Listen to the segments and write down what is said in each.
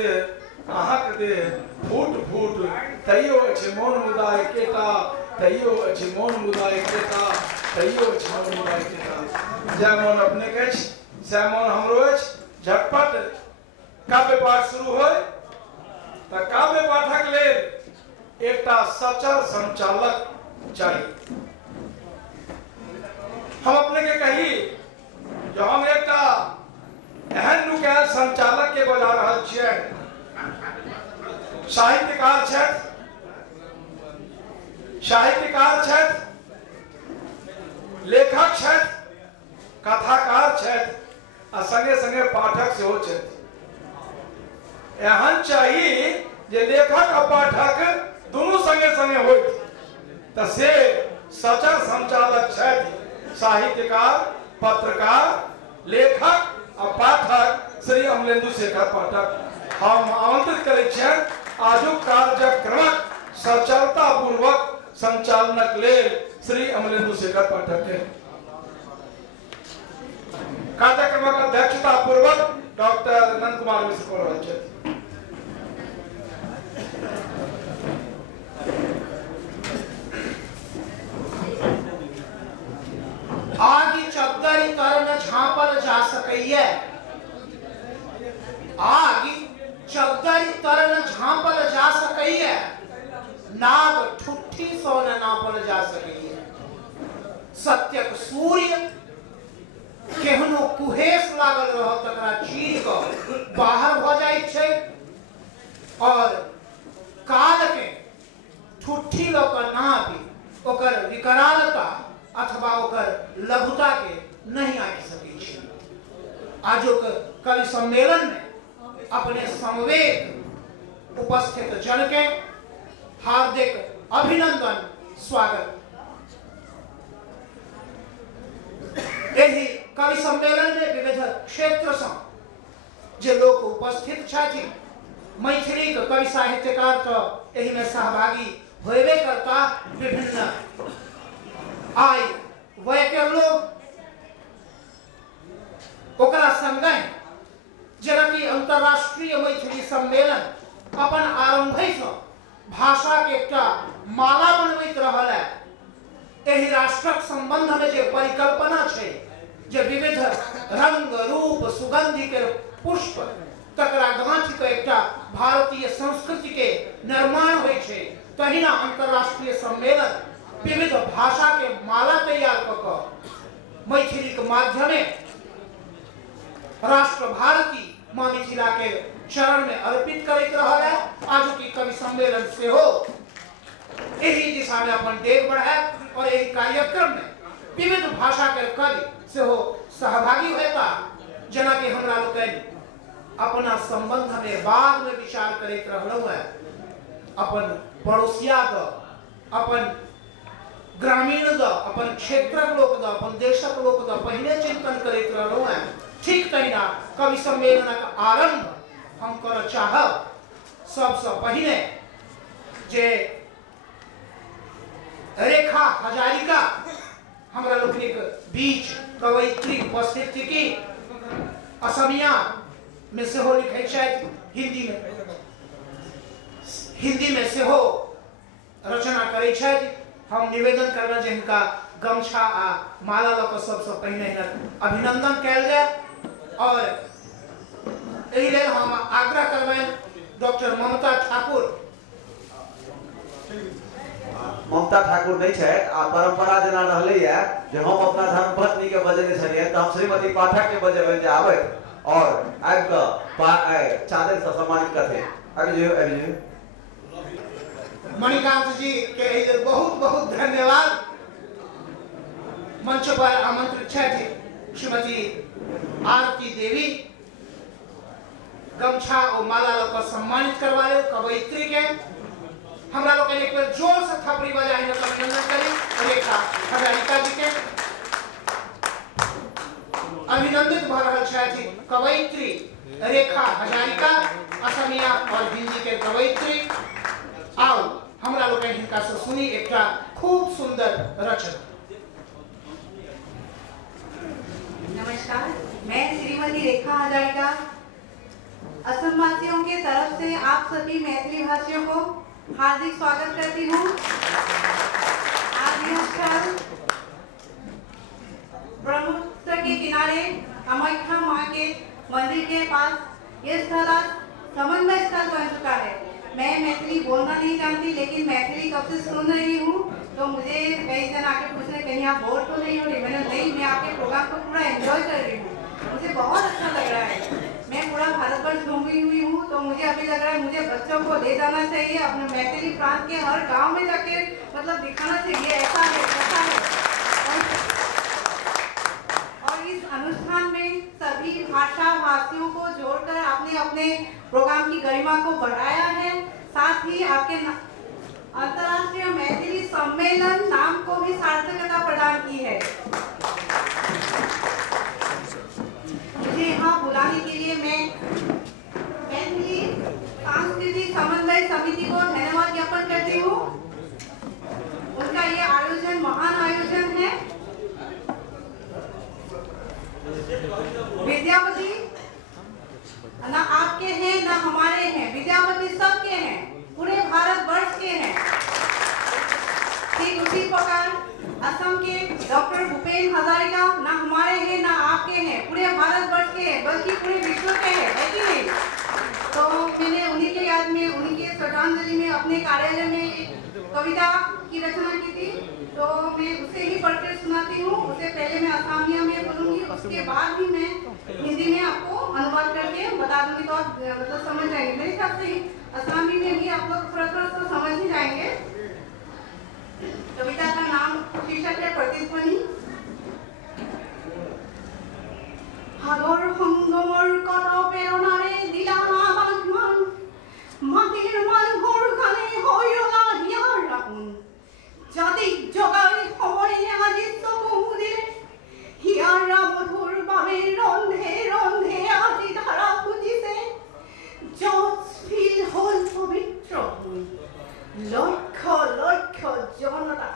दे आहक दे फूट फूट तैयो अछि मोन मुदा एकेटा तैयो अछि मोन मुदा एकेटा तैयो अछि मोन मुदा एकेटा। जय मोन अपने के सै मोन हमरो अछि। झटपट काव्य पाठ शुरू होय त काव्य पाठक लेल एकटा सचर संचालक चाहिए। हम अपने के कही जो हम एकटा एहन नुकायल संचालक के बजा रहल छियै। साहित्यकार छथि, लेखक छथि, कथाकार छथि आ संगे संगे पाठक सेहो छथि। एहन चाही जे लेखक आ पाठक दुनू संगे संगे होइत त से सचर संचालक छथि। साहित्यकार, पत्रकार, लेखक और पाठक श्री अमलेन्दु शेखर पाठक। हम आमंत्रित करै छियनि आजुक कार्यक्रमक सचरता पूर्वक संचालनक लेल श्री अमलेन्दु शेखर पाठक के। कार्यक्रमक अध्यक्षता पूर्वक डॉक्टर नंद कुमार मिश्र कऽ रहल छथि। आगि चद्दरि तर न झाँपल जा सकैया। आगि चद्दरि तर न झाँपल जा सकैया। नाग ठुट्ठी सो न नापल जा सकैया। सत्यक सूर्य केहनो कुहेस लागल रह तकरा चीर क बाहर भ जाइत छै और काल के ठुट्ठी ल क नापी ओकर विकरालता अथवा ओकर लघुता के नहीं आंकि सकै छै। आजुक कवि सम्मेलन में अपने समवेत उपस्थित जन के हार्दिक अभिनंदन स्वागत। एहि कवि सम्मेलन में विविध क्षेत्र से जे लोग उपस्थित छथि, मैथिली कवि साहित्यकार तो एहि में सहभागी होबे करता। विभिन्न आय वय के लोग ओकरा संगे जेना कि अंतरराष्ट्रीय मैथिली सम्मेलन अपन आरंभे से भाषा के एकटा माला बनबैत रहल है। एहि राष्ट्रक संबंध में जे परिकल्पना छै जे विविध रंग रूप सुगंधि के पुष्प तकरा गांठ के एकटा भारतीय संस्कृति के निर्माण होय छै, तहिना अंतरराष्ट्रीय सम्मेलन विविध भाषा के माला तैयार क मैथिली के माध्यमे राष्ट्र भारती माँ मिथिला के चरण में अर्पित करैत रहल है। आज की कवि सम्मेलन से हो यही दिशा में अपन डेग बढ़ाए और यही कार्यक्रम में विविध भाषा के कवि से हो सहभागी होता। जना कि हमरा लोकनि अपना संबंध में बाद में विचार करैत रहलहुँ है। अपन पड़ोसिया द, अपन ग्रामीण द, अपन क्षेत्रक लोक द, अपन देशक लोक द पहिने चिंतन करैत रहलहुँ है। ठीक तहिना कवि सम्मेलनक आरंभ हम कर चाहब। सबसे पहिने जे रेखा हजारिका हमरा लोकनिक बीच कवयित्री उपस्थित की असमिया में से हो लिखे छथि, हिंदी में से हो रचना करे छथि। हम निवेदन करना जे हिनका गमछा आ माला लऽ कऽ सबसे पहिने अभिनंदन कयल जाय और एहि लेल हम आग्रह करबनि डॉक्टर ममता ठाकुर। ममता ठाकुर नहीं है आ परंपरा जना रहले है जे हम अपना धर्मपत्नी के बजेने छलिए त हम श्रीमती पाठक के बजेबे जे आबे और आबि के चादर से सम्मानित करते। अभी मणिकांत जी के बहुत बहुत धन्यवाद। मंच पर आमंत्रित छथि श्रीमती आरती देवी। गमछा और माला लऽ सम्मानित करवाए कवयित्री के। हमरा लोग एक बार जोर से थपड़ी बजाई अभिनंदन करी रेखा हजारिका जी के। अभिनंदित भ रहल छथि कवयित्री रेखा हजारिका, असमिया और हिंदी के कवयित्री। आओ हमरा लोग हिनका से सुनी एकटा खूब सुंदर रचना। नमस्कार, मैं श्रीमती रेखा हजारिका असम वासियों के तरफ से आप सभी मैथिली भाषियों को हार्दिक स्वागत करती हूँ। आज यह स्थल ब्रह्मपुत्र के किनारे कामाख्या माँ के मंदिर के पास यह स्थल आज समन्वय स्थल बन चुका है। मैं मैथिली बोलना नहीं जानती, लेकिन मैथिली कब से सुन रही हूँ, तो मुझे कई जन आके पूछ रहे कहीं आप बोर तो नहीं हो रही। मैंने नहीं, मैं आपके प्रोग्राम को पूरा एंजॉय कर रही हूँ, मुझे बहुत अच्छा लग रहा है। मैं पूरा भारतवर्ष घूमी हुई हूँ, तो मुझे अभी लग रहा है मुझे बच्चों को ले जाना चाहिए अपने मैथिली प्रांत के हर गांव में जाके, मतलब दिखाना चाहिए ऐसा है ऐसा है। और इस अनुष्ठान में सभी भाषा भाषियों को जोड़कर आपने अपने प्रोग्राम की गरिमा को बढ़ाया है। साथ ही आपके अंतर्राष्ट्रीय मैथिली सम्मेलन नाम को भी सार्थकता प्रदान की है। मुझे यहाँ बुलाने के लिए मैं मैथिली सांस्कृतिक समन्वय समिति को धन्यवाद ज्ञापन करती हूँ। उनका ये आयोजन महान आयोजन है। विद्यापति ना आपके हैं ना हमारे हैं, विद्यापति सबके हैं, पूरे भारतवर्ष के हैं। ठीक उसी प्रकार असम के डॉक्टर भूपेन हजारिका ना हमारे हैं ना आपके हैं, पूरे भारतवर्ष के हैं, बल्कि पूरे विश्व के हैं, है कि नहीं? तो मैंने उन्हीं के याद में, उन्हीं के श्रद्धांजलि में अपने कार्यालय में एक कविता की रचना की थी, तो मैं उसे ही पढ़कर सुनाती हूँ। उसे पहले मैं असमिया में बोलूँगी, उसके बाद भी मैं हिंदी में आपको अनुवाद करके बता दूंगी, तो आप मतलब समझ जाएंगे। मेरे हिसाब से असमी में भी आप लोग थोड़ा थोड़ा तो समझ ही जाएंगे। कविता का नाम शीर्षक है प्रतिध्वनि। সাগর সংগমৰ কত প্ৰেৰণাৰে দিলা বাগমান, মাটিৰ মানুহৰ গানে হৈ ৰলা হিয়াৰ ৰাউন, জাতিক জগাই সময়ে আজি চকু মুদিলে, হিয়াৰ মধুৰ বাবে ৰন্ধে ৰন্ধে আজি ধাৰা খুজিছে, য'ত ফিল হ'ল পবিত্ৰ ভূমি, লক্ষ লক্ষ জনতা,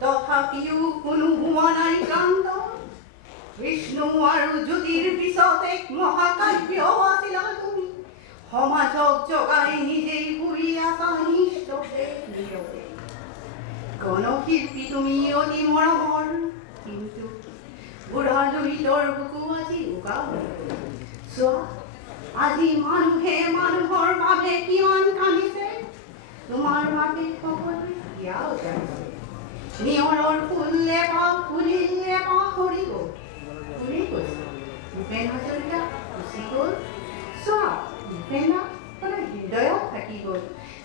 তথাপিও কোনো হোৱা নাই ক্লান্ত। বিষ্ণু আৰু জ্যোতিৰ পিছত এক মহাকাব্য আছিলা তুমি, সমাজক জগাই নিজেই ঘূৰি আছা নিষ্ঠৱে নীৰৱে। গণশিল্পী তুমি অতি মৰমৰ, কিন্তু বুঢ়া দুৰিতৰ বুকু আজি উগাও। চোৱা আজি মানুহে মানুহৰ বাবে কিমান কান্দিছে, তোমাৰ বাবে সকলোৱে এয়াও জানিছে। নিয়ৰৰ ফুলে ফুলিলে পাহৰি গ'ল, ভূপেন হাজৰিকা গুচি গ'ল। চোৱা ভূপেনা হৃদয়ত থাকি গ'ল।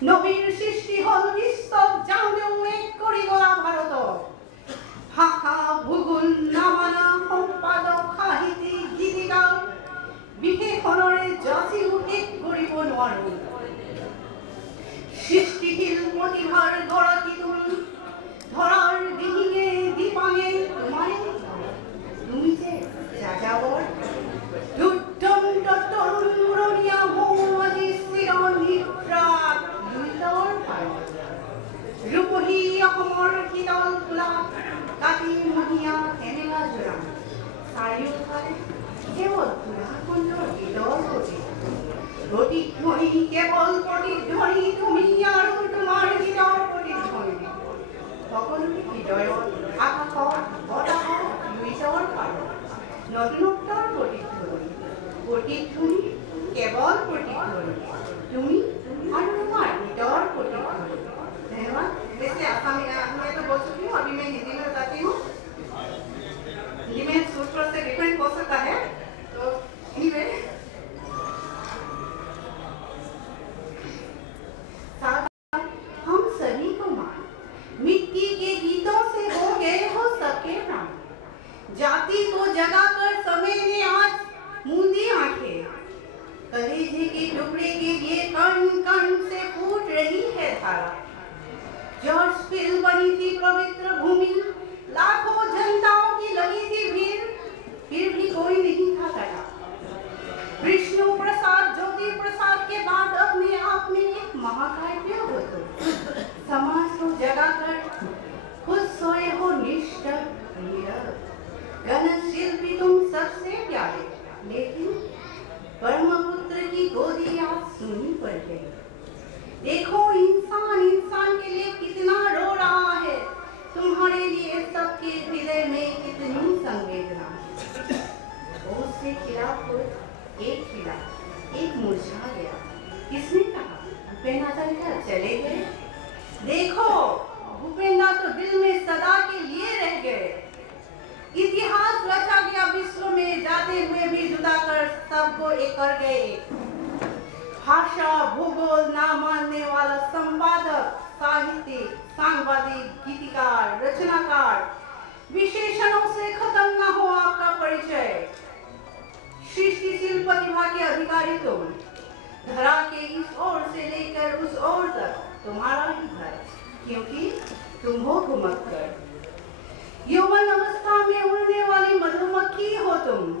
নবীৰ সৃষ্টি হ'ল বিশ্বক যাওঁতেও এক কৰি গ'লা ভাৰতক। ভাষা ভূগোল নামানা সম্পাদক সাহিত্যিক গীতিকাৰ বিশেষণৰে যাচিও শেষ কৰিব নোৱাৰো। সৃষ্টিশীল প্ৰতিভাৰ গৰাকী তুমি, ধৰাৰ দিহিঙে দীপাঙে তোমাৰে তুমি যে যাযাবৰ, দুৰ্দন্ত তৰুণ মুৰণীয়া মৌ আজি চিৰ নিদ্ৰাত লুইতৰ পাৰত। ৰূপহী অসমৰ শীতল গোলাপ কাটি মহীয়া হেমেলা জোৰা, চাৰিওফালে কেৱল ধূলাকুণ্ডৰ হৃদৰ প্ৰতি প্ৰতিধ্বনি, কেৱল প্ৰতিধ্বনি তুমি আৰু তোমাৰ হৃদৰ প্ৰতিধ্বনি। সকলোৰে হৃদয়ত আকাশত বতাহত লুইতৰ পাৰত নতুনত্বৰ প্ৰতিধ্বনি, প্ৰতিধ্বনি কেৱল প্ৰতিধ্বনি তুমি আৰু তোমাৰ হৃদয়ৰ প্ৰতিধ্বনি। धन्यवाद। वैसे असमी मैं तो बोल चुकी हूँ, अभी मैं हिंदी में बताती हूँ। हिंदी में सूत्र से डिफरेंट हो सकता है, तो एनीवे हम सभी को मान, मिट्टी के गीतों से हो गए हो सबके प्राण, जाति को जगाकर समय ने आज मूंदी आंखें, कलेजे के टुकड़े के लिए कण कण से फूट रही है धारा। जॉर्ज फिल बनी थी पवित्र भूमि, लाखों जनताओं की लगी थी भीड़, फिर भी कोई नहीं था डरा। विष्णु प्रसाद ज्योति प्रसाद के बाद अपने आप में एक महाकाव्य हो तो समाज को जगाकर खुद सोए हो निष्ठर नीरव। गणशिल्पी तुम सबसे प्यारे, लेकिन ब्रह्मपुत्र की गोदी आज सुनी पड़ गई। देखो इंसान इंसान के लिए कितना रो रहा है, तुम्हारे लिए सबके हृदय में कितनी संवेदना है। उससे खिला फूल एक मुरझा गया। किसने कहा भूपेंद्र चलकर चले गए? देखो भूपेंद्र तो दिल में सदा के लिए रह गए। इतिहास रचा गया विश्व में, जाते हुए भी जुदा कर सबको एक कर गए। भाषा भूगोल ना मानने वाला संपादक, साहित्यिक, सांबादिक, गीतिकार, रचनाकार, विशेषणों से खत्म न हो आपका परिचय। सृष्टिशील प्रतिभा के अधिकारी तुम, धरा के इस ओर से लेकर उस ओर तक तुम्हारा ही घर, क्योंकि तुम हो घुमक्कड़। यौवन अवस्था में उड़ने वाली मधुमक्खी हो तुम,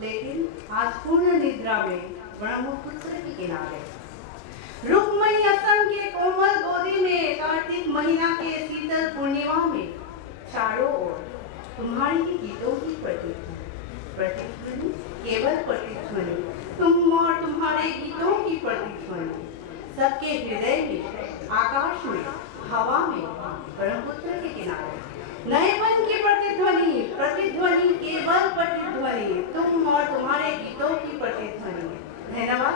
लेकिन आज पूर्ण निद्रा में ब्रह्मपुत्र के किनारे। रुक्मणी असम के कोमल गोदी में कार्तिक महीना के शीतल पूर्णिमा में चारों ओर तुम्हारी गीतों की प्रतिध्वनि, केवल प्रतिध्वनि, तुम और तुम्हारे गीतों की प्रतिध्वनि, सबके हृदय में, आकाश में, हवा में, ब्रह्मपुत्र के किनारे। नएपन की प्रतिध्वनि, प्रतिध्वनि, केवल प्रतिध्वनि, तुम और तुम्हारे गीतों की प्रतिध्वनि। धन्यवाद।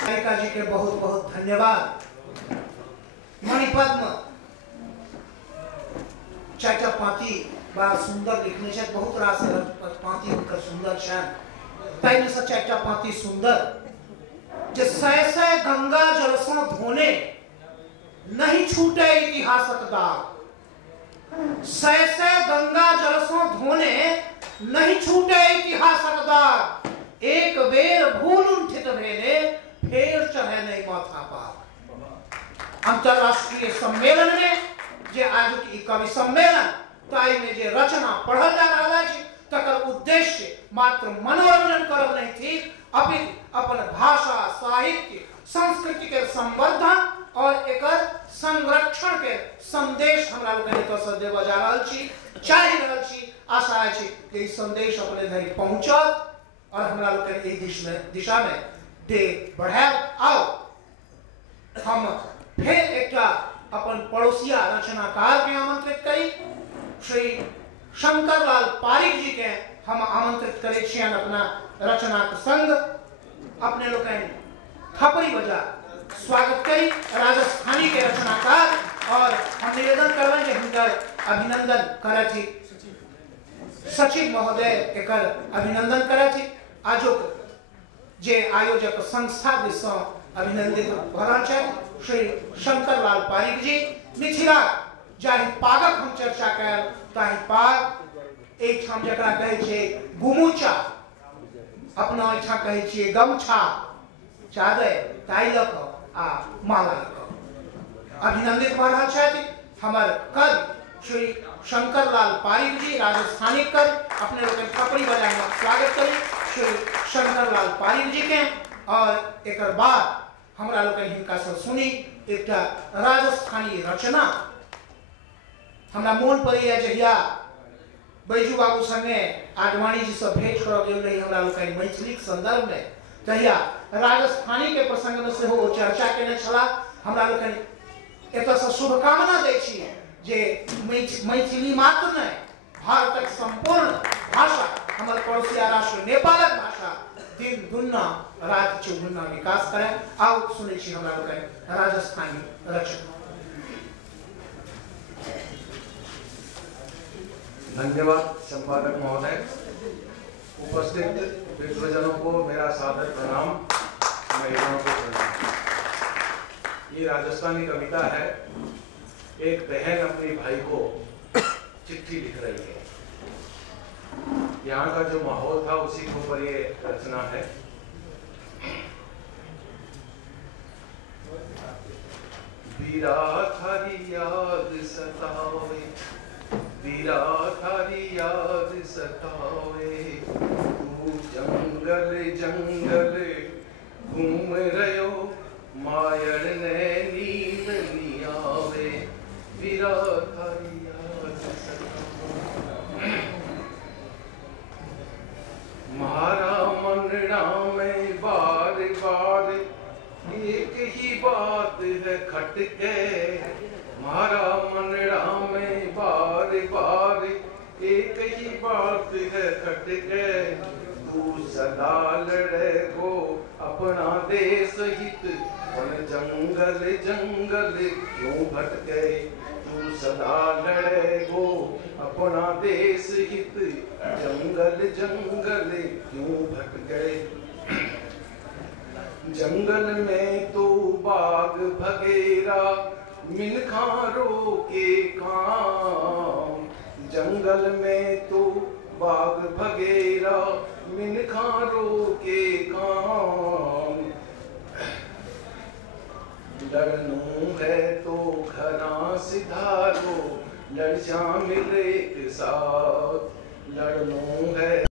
गायिका जी के बहुत बहुत धन्यवाद। मणिपद्म चाचा पाती बड़ा सुंदर लिखने से बहुत रास पाती उनका सुंदर छन तैने से चाचा पाती सुंदर जे सै गंगा जल से धोने नहीं छूटे इतिहासक दाग। सै गंगा जल से धोने नहीं छूटे इतिहासक दाग। एक बेर भूल उठित भेले फेर चढ़े नहीं माथा पार। अंतरराष्ट्रीय सम्मेलन में जे आज की कवि सम्मेलन ताई में जे रचना पढ़ल जा रहा है तकर उद्देश्य मात्र मनोरंजन करब नहीं थी, अपितु अपन भाषा, साहित्य, संस्कृति के संवर्धन और एकर संरक्षण के संदेश हमरा लोग के तरफ से देव जा रहल छी, चाहि रहल छी। आशा है कि संदेश अपने धरि पहुंचत और हमरा लोग के दिशा में दे बढ़ाब। आओ हम फिर एक अपन पड़ोसिया रचनाकार के आमंत्रित करी। श्री शंकरलाल पारिक जी के हम आमंत्रित करे छियन अपना रचनाक संग। अपने लोग थपड़ी बजा स्वागत करी राजस्थानी के रचनाकार और हम निवेदन करबन जे हिनकर अभिनंदन करथि। सचिव महोदय एकर अभिनंदन करथि। आजुक जे आयोजक संस्था दिस अभिनंदित भ रहल छथि श्री शंकरलाल पारिक जी। मिथिला जाहि पागक हम चर्चा कयल ताहि पाग एक ठाम जकरा कहै छै गुमुचा, अपना एठा कहै छियै गमछा, चादर ताइ लऽ कऽ आ माला लऽ कऽ अभिनंदित भ रहल छथि हमर कवि श्री शंकरलाल पारिक जी, राजस्थानी कवि। अपने लोग थपड़ी बजा स्वागत करी श्री शंकरलाल पारिक जी के। और एक बाद हमरा लोग हिनका से सुनी एक राजस्थानी रचना। हमरा मन पड़े जहिया बैजू बाबू संगे आडवाणी जी से भेंट कर गेल रही हमरा लोग मैथिली संदर्भ में, तहिया राजस्थानी के प्रसंग में से हो चर्चा केने छला। हमरा लोग एत से शुभकामना दै छी जे मैथिली मात्र नहीं, भारतक संपूर्ण भाषा, हमर पड़ोसिया राष्ट्र नेपालक भाषा दिन दुना रात चौगुना विकास करे। आओ सुने छी हमरा लोग राजस्थानी रचना। धन्यवाद संपादक महोदय। उपस्थित विद्वजनों को मेरा सादर प्रणाम, महिलाओं को प्रणाम। ये राजस्थानी कविता है। एक बहन अपने भाई को चिट्ठी लिख रही है। यहाँ का जो माहौल था उसी के ऊपर ये रचना है। बीरा थारी याद सतावे, बीरा थारी याद सतावे, तू जंगल जंगल घूम रहो, मायर ने नींद नहीं आवे, बीरा थारी याद सतावे। ही बात है खटके, मारा मनड़ा में बार बार एक ही बात है खटके। तू सदा लड़े गो अपना देश हित, और जंगल जंगल क्यों भटके। तू सदा लड़े गो अपना देश हित, जंगल जंगल क्यों भटके। जंगल में तो बाघ भगेरा, मिनखा रोके काम। जंगल में तो बाघ भगेरा, मिनखा रोके काम। लड़नू है तो घरा सिधारो, लड़ जा मिले एक साथ। लड़नू है